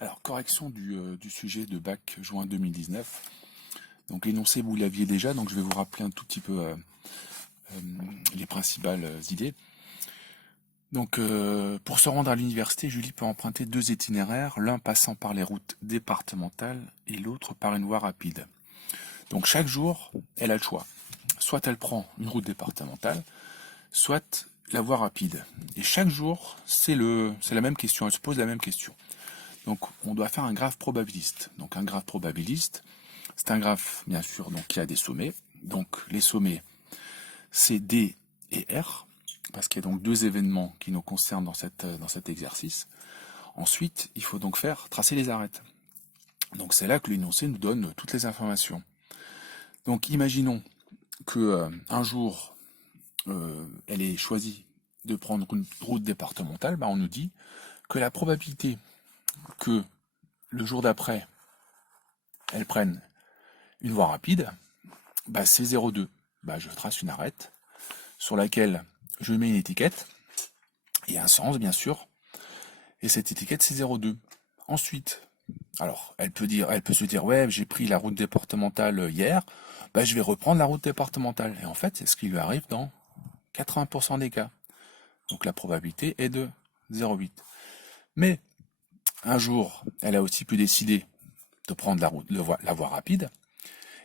Alors, correction du sujet de bac juin 2019. Donc, l'énoncé, vous l'aviez déjà, donc je vais vous rappeler un tout petit peu les principales idées. Donc, pour se rendre à l'université, Julie peut emprunter deux itinéraires, l'un passant par les routes départementales et l'autre par une voie rapide. Donc, chaque jour, elle a le choix. Soit elle prend une route départementale, soit la voie rapide. Et chaque jour, c'est la même question, elle se pose la même question. Donc, on doit faire un graphe probabiliste. Donc, un graphe probabiliste, c'est un graphe, bien sûr, donc, qui a des sommets. Donc, les sommets, c'est D et R, parce qu'il y a donc deux événements qui nous concernent dans cet exercice. Ensuite, il faut donc tracer les arêtes. Donc, c'est là que l'énoncé nous donne toutes les informations. Donc, imaginons que un jour, elle ait choisi de prendre une route départementale, on nous dit que la probabilité que le jour d'après, elle prenne une voie rapide, c'est 0,2. Je trace une arête sur laquelle je mets une étiquette et un sens, bien sûr. Et cette étiquette, c'est 0,2. Ensuite, alors, elle peut se dire, ouais, j'ai pris la route départementale hier, je vais reprendre la route départementale. Et en fait, c'est ce qui lui arrive dans 80% des cas. Donc la probabilité est de 0,8. Mais un jour, elle a aussi pu décider de prendre la voie rapide.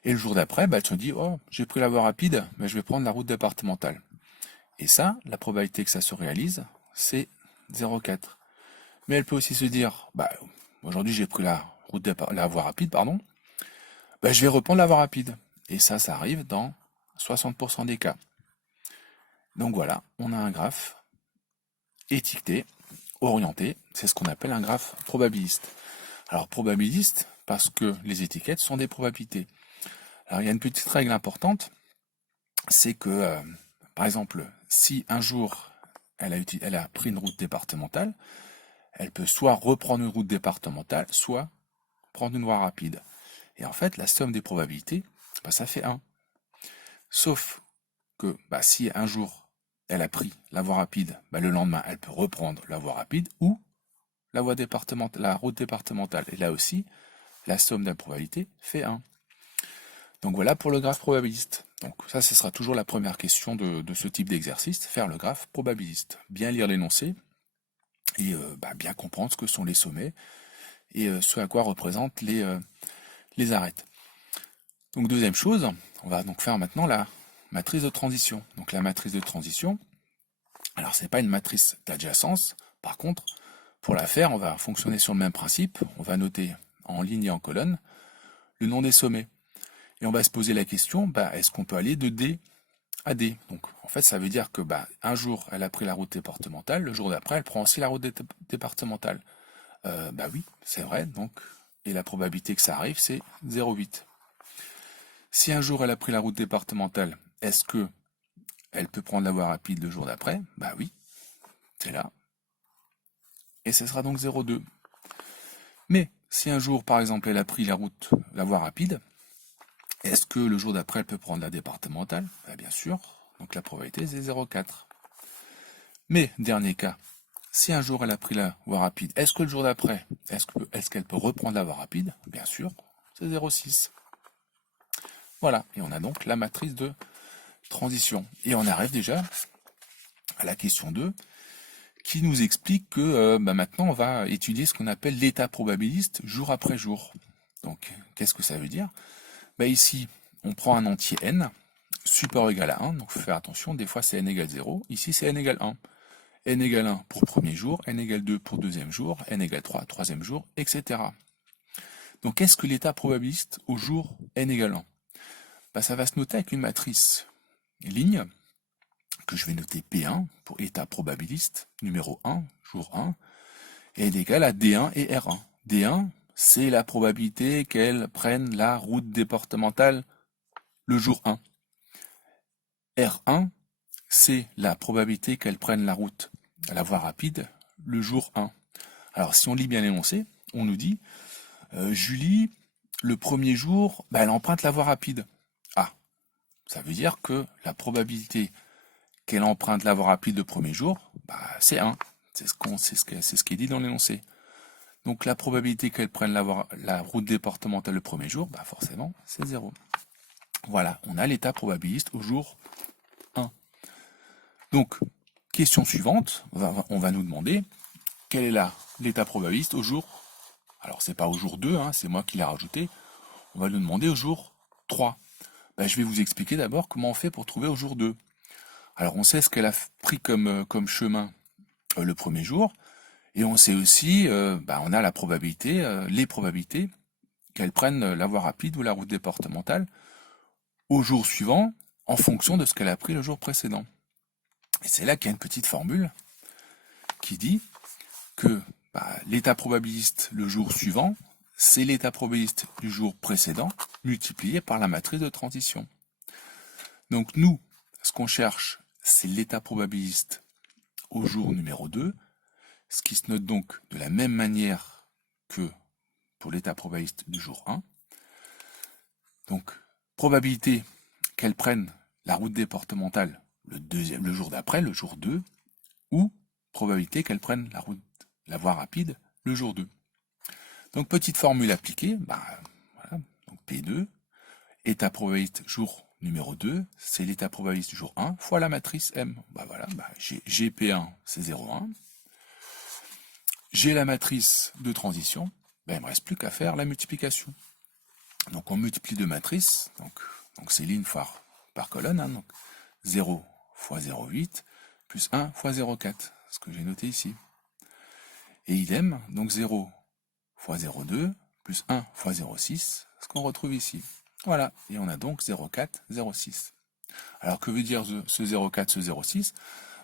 Et le jour d'après, elle se dit, oh, j'ai pris la voie rapide, mais je vais prendre la route départementale. Et ça, la probabilité que ça se réalise, c'est 0,4. Mais elle peut aussi se dire, aujourd'hui j'ai pris la voie rapide, pardon, je vais reprendre la voie rapide. Et ça arrive dans 60% des cas. Donc voilà, on a un graphe étiqueté, orienté, c'est ce qu'on appelle un graphe probabiliste. Alors probabiliste, parce que les étiquettes sont des probabilités. Alors il y a une petite règle importante, c'est que, par exemple, si un jour elle a pris une route départementale, elle peut soit reprendre une route départementale, soit prendre une voie rapide. Et en fait, la somme des probabilités, ça fait 1. Sauf que si un jour elle a pris la voie rapide, le lendemain elle peut reprendre la voie rapide ou la route départementale. Et là aussi, la somme des probabilités fait 1. Donc voilà pour le graphe probabiliste. Donc ça, ce sera toujours la première question de ce type d'exercice, faire le graphe probabiliste. Bien lire l'énoncé et bien comprendre ce que sont les sommets et ce à quoi représentent les arêtes. Donc deuxième chose, on va donc faire maintenant la matrice de transition. Donc la matrice de transition, alors c'est pas une matrice d'adjacence, par contre, pour la faire, on va fonctionner sur le même principe, on va noter en ligne et en colonne le nom des sommets. Et on va se poser la question, est-ce qu'on peut aller de D à D? Donc en fait, ça veut dire que un jour, elle a pris la route départementale, le jour d'après, elle prend aussi la route départementale. Oui, c'est vrai, donc, et la probabilité que ça arrive, c'est 0,8. Si un jour elle a pris la route départementale, est-ce que elle peut prendre la voie rapide le jour d'après? Oui, c'est là. Et ce sera donc 0,2. Mais si un jour, par exemple, elle a pris la voie rapide, est-ce que le jour d'après elle peut prendre la départementale? Bien sûr. Donc la probabilité c'est 0,4. Mais dernier cas, si un jour elle a pris la voie rapide, est-ce que le jour d'après, est-ce qu'elle peut reprendre la voie rapide? Bien sûr, c'est 0,6. Voilà, et on a donc la matrice de transition. Et on arrive déjà à la question 2, qui nous explique que maintenant on va étudier ce qu'on appelle l'état probabiliste jour après jour. Donc, qu'est-ce que ça veut dire? Ici, on prend un entier n, supérieur ou égal à 1, donc il faut faire attention, des fois c'est n égale 0, ici c'est n égale 1. N égale 1 pour premier jour, n égale 2 pour deuxième jour, n égale 3 troisième jour, etc. Donc qu'est-ce que l'état probabiliste au jour n égale 1? Ça va se noter avec une matrice ligne, que je vais noter P1 pour état probabiliste, numéro 1, jour 1, et elle est égale à D1 et R1. D1, c'est la probabilité qu'elle prenne la route départementale le jour 1. R1, c'est la probabilité qu'elle prenne la voie rapide, le jour 1. Alors si on lit bien l'énoncé, on nous dit, Julie, le premier jour, elle emprunte la voie rapide. Ah, ça veut dire que la probabilité qu'elle emprunte la voie rapide le premier jour, c'est 1. C'est ce qui est dit dans l'énoncé. Donc la probabilité qu'elle prenne la route départementale le premier jour, bah forcément, c'est 0. Voilà, on a l'état probabiliste au jour 1. Donc, question suivante, on va nous demander quel est l'état probabiliste au jour, alors c'est pas au jour 2, hein, c'est moi qui l'ai rajouté, on va nous demander au jour 3. Ben, je vais vous expliquer d'abord comment on fait pour trouver au jour 2. Alors on sait ce qu'elle a pris comme chemin le premier jour, et on sait aussi, on a la probabilité, les probabilités qu'elle prenne la voie rapide ou la route départementale au jour suivant, en fonction de ce qu'elle a pris le jour précédent. Et c'est là qu'il y a une petite formule qui dit que l'état probabiliste le jour suivant, c'est l'état probabiliste du jour précédent multiplié par la matrice de transition. Donc nous, ce qu'on cherche, c'est l'état probabiliste au jour numéro 2, ce qui se note donc de la même manière que pour l'état probabiliste du jour 1. Donc, probabilité qu'elle prenne la route départementale le jour d'après, le jour 2, ou probabilité qu'elle prenne la voie rapide le jour 2. Donc, petite formule appliquée, voilà, donc P2, état probabiliste jour numéro 2, c'est l'état probabiliste du jour 1 fois la matrice M. J'ai P1, c'est 0,1. J'ai la matrice de transition, il ne me reste plus qu'à faire la multiplication. Donc on multiplie deux matrices, donc c'est ligne par colonne, hein, donc 0 fois 0,8 plus 1 fois 0,4, ce que j'ai noté ici. Et idem, donc 0 fois 0,2 plus 1 fois 0,6, ce qu'on retrouve ici. Voilà, et on a donc 0,4, 0,6. Alors que veut dire ce 0,4, ce 0,6 ?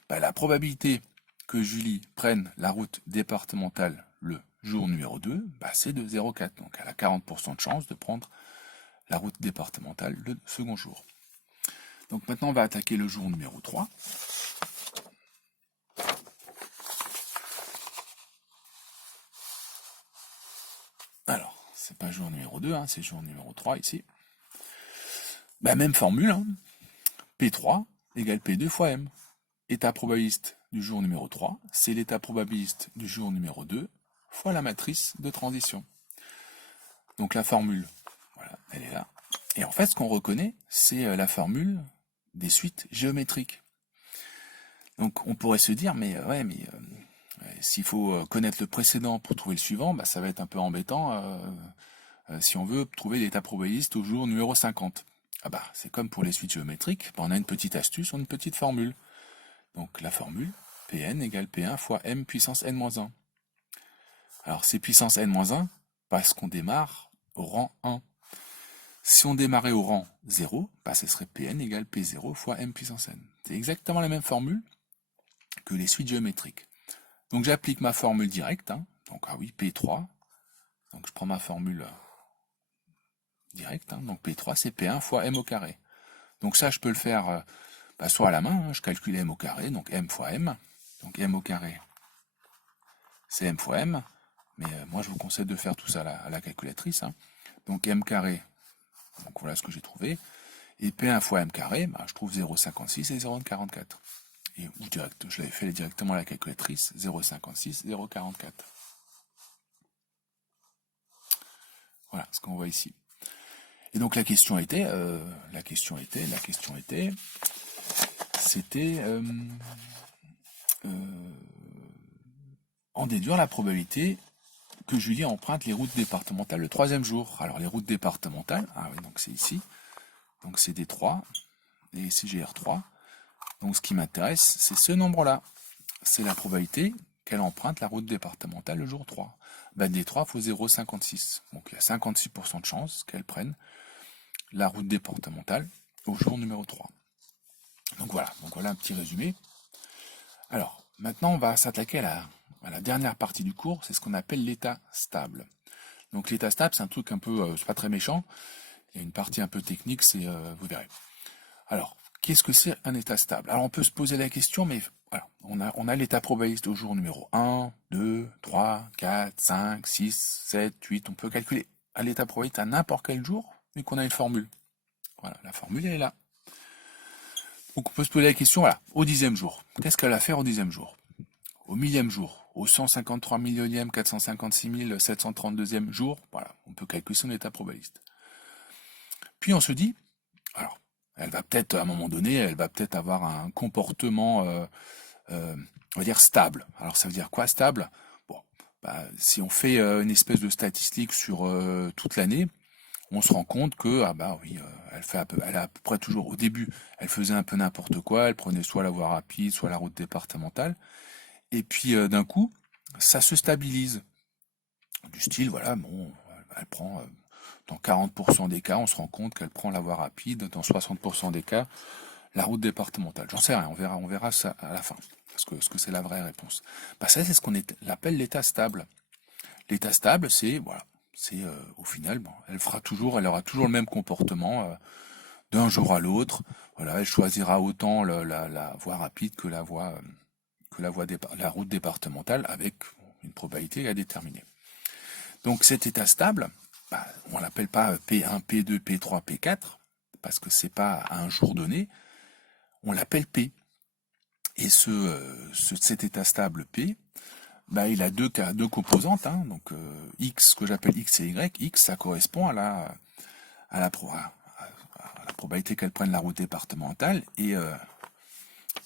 La probabilité que Julie prenne la route départementale le jour numéro 2, c'est de 0,4. Donc elle a 40% de chance de prendre la route départementale le second jour. Donc maintenant on va attaquer le jour numéro 3. Alors, c'est pas jour numéro 2, hein, c'est jour numéro 3 ici. Même formule, hein. P3 égale P2 fois M. État probabiliste du jour numéro 3, c'est l'état probabiliste du jour numéro 2 fois la matrice de transition. Donc la formule, voilà, elle est là. Et en fait, ce qu'on reconnaît, c'est la formule des suites géométriques. Donc on pourrait se dire, s'il faut connaître le précédent pour trouver le suivant, ça va être un peu embêtant si on veut trouver l'état probabiliste au jour numéro 50. C'est comme pour les suites géométriques, on a une petite astuce, on a une petite formule. Donc la formule, Pn égale P1 fois M puissance n-1. Alors c'est puissance n-1 parce qu'on démarre au rang 1. Si on démarrait au rang 0, ce serait Pn égale P0 fois M puissance n. C'est exactement la même formule que les suites géométriques. Donc j'applique ma formule directe, hein. Donc P3, donc je prends ma formule directe, hein. Donc P3 c'est P1 fois M au carré. Donc ça je peux le faire soit à la main, hein. Je calcule M au carré, donc M fois M, donc M au carré c'est M fois M, mais moi je vous conseille de faire tout ça à la calculatrice, hein. Donc M carré, donc voilà ce que j'ai trouvé, et P1 fois M carré, je trouve 0,56 et 0,44. Et je l'avais fait directement à la calculatrice, 0,56, 0,44. Voilà ce qu'on voit ici. Et donc la question était, c'était en déduire la probabilité que Julie emprunte les routes départementales le troisième jour. Alors les routes départementales, donc c'est ici, donc c'est D3 et CGR3. Donc ce qui m'intéresse, c'est ce nombre-là. C'est la probabilité qu'elle emprunte la route départementale le jour 3. D3 faut 0,56. Donc il y a 56% de chance qu'elle prenne la route départementale au jour numéro 3. Donc voilà un petit résumé. Alors, maintenant on va s'attaquer à la dernière partie du cours, c'est ce qu'on appelle l'état stable. Donc l'état stable, c'est un truc un peu, c'est pas très méchant, il y a une partie un peu technique, vous verrez. Alors, qu'est-ce que c'est un état stable? Alors on peut se poser la question, mais voilà, on a l'état probabiliste au jour numéro 1, 2, 3, 4, 5, 6, 7, 8, on peut calculer l'état probabiliste à n'importe quel jour, vu qu'on a une formule. Voilà, la formule elle est là. Donc on peut se poser la question, voilà, au 10e jour. Qu'est-ce qu'elle va faire au 10e jour? Au 1000e jour, au 153 millionième, 456 732e jour, voilà, on peut calculer son état probabiliste. Puis on se dit, alors, elle va peut-être, à un moment donné, elle va peut-être avoir un comportement, on va dire, stable. Alors ça veut dire quoi, stable? Bon, bah, si on fait une espèce de statistique sur toute l'année, on se rend compte que, ah bah oui, elle a à peu près toujours, au début, elle faisait un peu n'importe quoi, elle prenait soit la voie rapide, soit la route départementale, et puis d'un coup, ça se stabilise. Du style, voilà, bon, elle prend, dans 40% des cas, on se rend compte qu'elle prend la voie rapide, dans 60% des cas, la route départementale. J'en sais rien, on verra ça à la fin, ce que c'est la vraie réponse. Bah ça, c'est ce qu'on appelle l'état stable. L'état stable, c'est, voilà, c'est au final, bon, elle aura toujours le même comportement d'un jour à l'autre. Voilà, elle choisira autant la voie rapide que la route départementale avec une probabilité à déterminer. Donc cet état stable, bah, on l'appelle pas P1, P2, P3, P4 parce que c'est pas à un jour donné. On l'appelle P. Et cet état stable P, bah, il a deux composantes, hein, donc X, ce que j'appelle X et Y. X, ça correspond à la probabilité qu'elle prenne la route départementale, et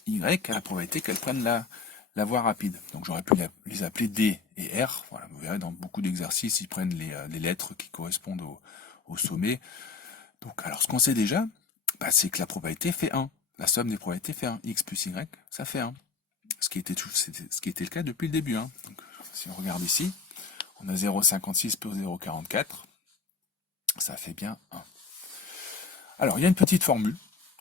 Y à la probabilité qu'elle prenne la voie rapide. Donc j'aurais pu les appeler D et R. Voilà, vous verrez dans beaucoup d'exercices, ils prennent les lettres qui correspondent au sommet. Donc, alors ce qu'on sait déjà, bah, c'est que la probabilité fait 1. La somme des probabilités fait 1. X plus Y, ça fait 1. Ce qui était le cas depuis le début. Hein. Donc, si on regarde ici, on a 0,56 plus 0,44. Ça fait bien 1. Alors, il y a une petite formule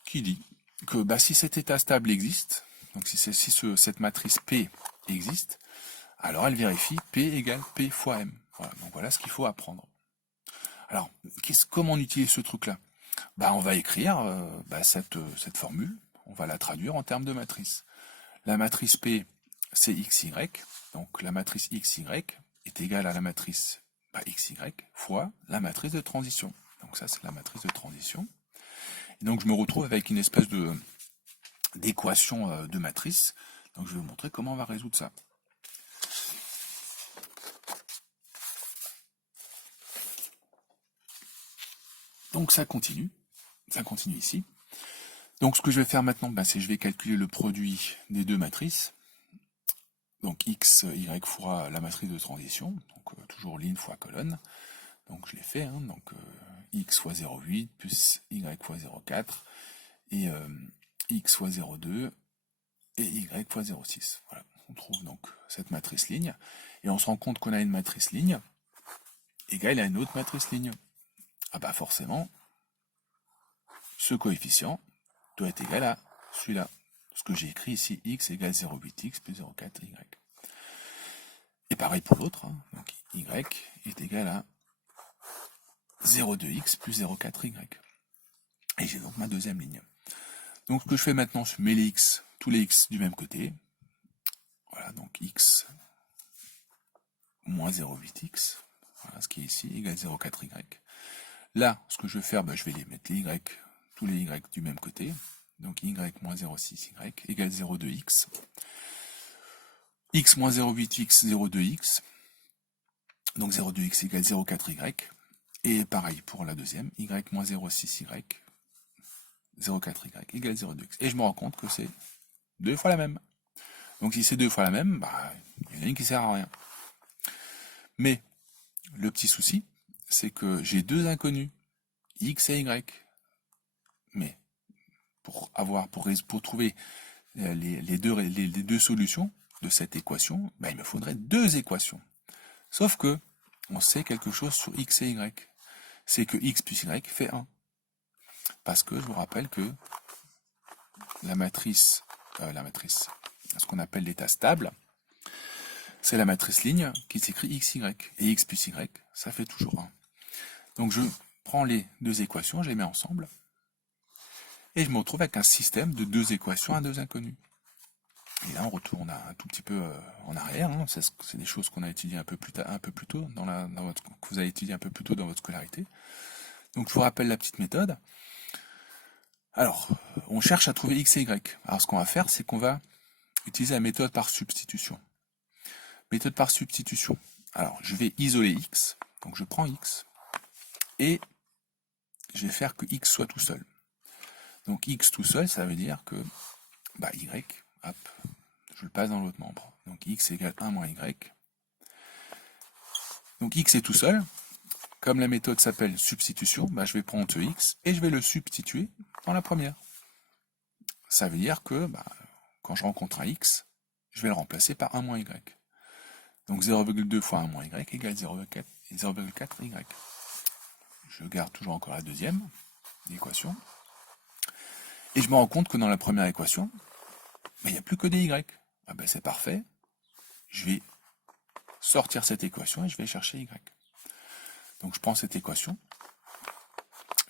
qui dit que bah, si cet état stable existe, donc si cette matrice P existe, alors elle vérifie P égale P fois M. Voilà, donc voilà ce qu'il faut apprendre. Alors, comment on utilise ce truc-là? Bah, on va écrire cette formule, on va la traduire en termes de matrice. La matrice P, c'est XY, donc la matrice XY est égale à la matrice XY fois la matrice de transition. Donc ça, c'est la matrice de transition. Et donc je me retrouve avec une espèce d'équation de matrice. Donc je vais vous montrer comment on va résoudre ça. Donc ça continue ici. Donc ce que je vais faire maintenant, c'est je vais calculer le produit des deux matrices. Donc x, y fois la matrice de transition, donc toujours ligne fois colonne. Donc je l'ai fait, hein, donc x fois 0,8 plus y fois 0,4 et x fois 0,2 et y fois 0,6. Voilà, on trouve donc cette matrice ligne et on se rend compte qu'on a une matrice ligne égale à une autre matrice ligne. Ah bah forcément, ce coefficient doit être égal à celui-là. Ce que j'ai écrit ici, x égale 0,8x plus 0,4y. Et pareil pour l'autre, hein, donc y est égal à 0,2x plus 0,4y. Et j'ai donc ma deuxième ligne. Donc ce que je fais maintenant, je mets tous les x du même côté. Voilà, donc x moins 0,8x, voilà, ce qui est ici, égale 0,4y. Là, ce que je vais faire, je vais les mettre tous les y du même côté. Donc y moins 0,6y égale 0,2x. X moins 0,8x, 0,2x. Donc 0,2x égale 0,4y. Et pareil pour la deuxième, y moins 0,6y, 0,4y égale 0,2x. Et je me rends compte que c'est deux fois la même. Donc si c'est deux fois la même, il y en a une qui sert à rien. Mais le petit souci, c'est que j'ai deux inconnus, x et y. Mais pour trouver les deux solutions de cette équation, il me faudrait deux équations. Sauf que on sait quelque chose sur x et y. C'est que x plus y fait 1. Parce que je vous rappelle que la matrice, ce qu'on appelle l'état stable, c'est la matrice ligne qui s'écrit xy. Et x plus y, ça fait toujours 1. Donc je prends les deux équations, je les mets ensemble, et je me retrouve avec un système de deux équations à deux inconnus. Et là, on retourne un tout petit peu en arrière. Hein. C'est des choses qu'on a étudiées un peu plus tôt que vous avez étudié un peu plus tôt dans votre scolarité. Donc, je vous rappelle la petite méthode. Alors, on cherche à trouver x et y. Alors, ce qu'on va faire, c'est qu'on va utiliser la méthode par substitution. Méthode par substitution. Alors, je vais isoler x, donc je prends x, et je vais faire que x soit tout seul. Donc x tout seul, ça veut dire que y, hop, je le passe dans l'autre membre. Donc x égale 1 moins y. Donc x est tout seul. Comme la méthode s'appelle substitution, je vais prendre ce x et je vais le substituer dans la première. Ça veut dire que quand je rencontre un x, je vais le remplacer par 1 moins y. Donc 0,2 fois 1 moins y égale 0,4 y. Je garde toujours encore la deuxième équation. Et je me rends compte que dans la première équation, il n'y a plus que des y. C'est parfait. Je vais sortir cette équation et je vais chercher y. Donc je prends cette équation,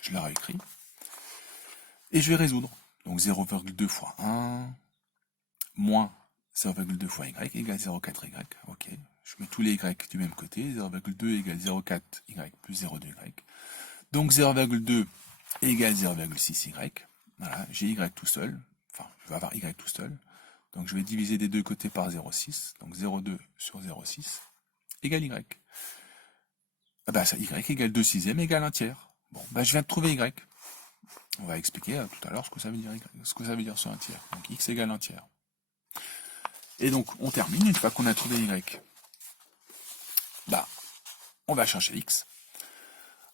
je la réécris, et je vais résoudre. Donc 0,2 fois 1, moins 0,2 fois y égale 0,4 y. Ok, je mets tous les y du même côté, 0,2 égale 0,4 y plus 0,2 y. Donc 0,2 égale 0,6 y. Voilà, j'ai y tout seul, enfin je vais avoir y tout seul. Donc je vais diviser des deux côtés par 0,6, donc 0,2 sur 0,6 égale y. Ça, y égale 2 sixièmes égale 1 tiers. Bon, je viens de trouver y. On va expliquer tout à l'heure ce que ça veut dire sur 1 tiers. Donc x égale 1 tiers. Et donc on termine une fois qu'on a trouvé y. On va chercher x.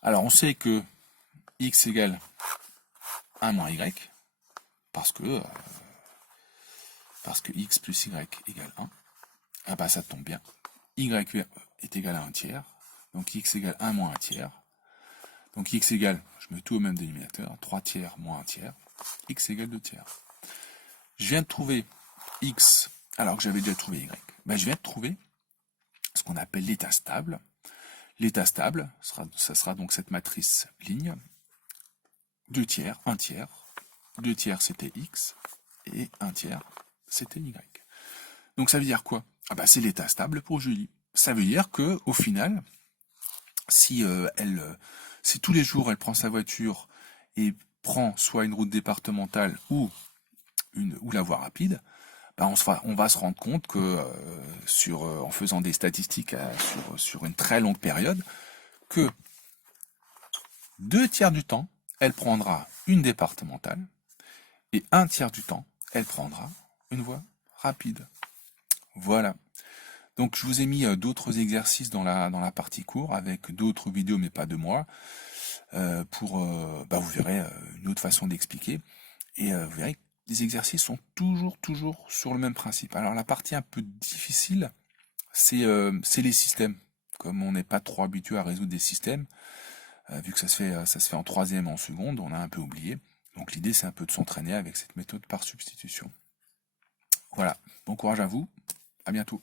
Alors on sait que x égale 1 moins y, parce que x plus y égale 1. Ça tombe bien. Y est égal à 1 tiers. Donc x égale 1 moins 1 tiers. Donc x égale, je mets tout au même dénominateur, 3 tiers moins 1 tiers. X égale 2 tiers. Je viens de trouver x, alors que j'avais déjà trouvé y. Je viens de trouver ce qu'on appelle l'état stable. L'état stable, ça sera donc cette matrice ligne. 2 tiers, 1 tiers. 2 tiers c'était x, et 1 tiers c'était y. Donc ça veut dire quoi? C'est l'état stable pour Julie. Ça veut dire que au final, si tous les jours elle prend sa voiture et prend soit une route départementale ou la voie rapide, on va se rendre compte que en faisant des statistiques sur une très longue période, que 2 tiers du temps, elle prendra une départementale et 1 tiers du temps, elle prendra une voie rapide. Voilà. Donc je vous ai mis d'autres exercices dans la partie cours avec d'autres vidéos, mais pas de moi, vous verrez une autre façon d'expliquer, et vous verrez que les exercices sont toujours sur le même principe. Alors la partie un peu difficile, c'est les systèmes. Comme on n'est pas trop habitué à résoudre des systèmes, vu que ça se fait en troisième, en seconde, on a un peu oublié. Donc l'idée c'est un peu de s'entraîner avec cette méthode par substitution. Voilà, bon courage à vous, à bientôt.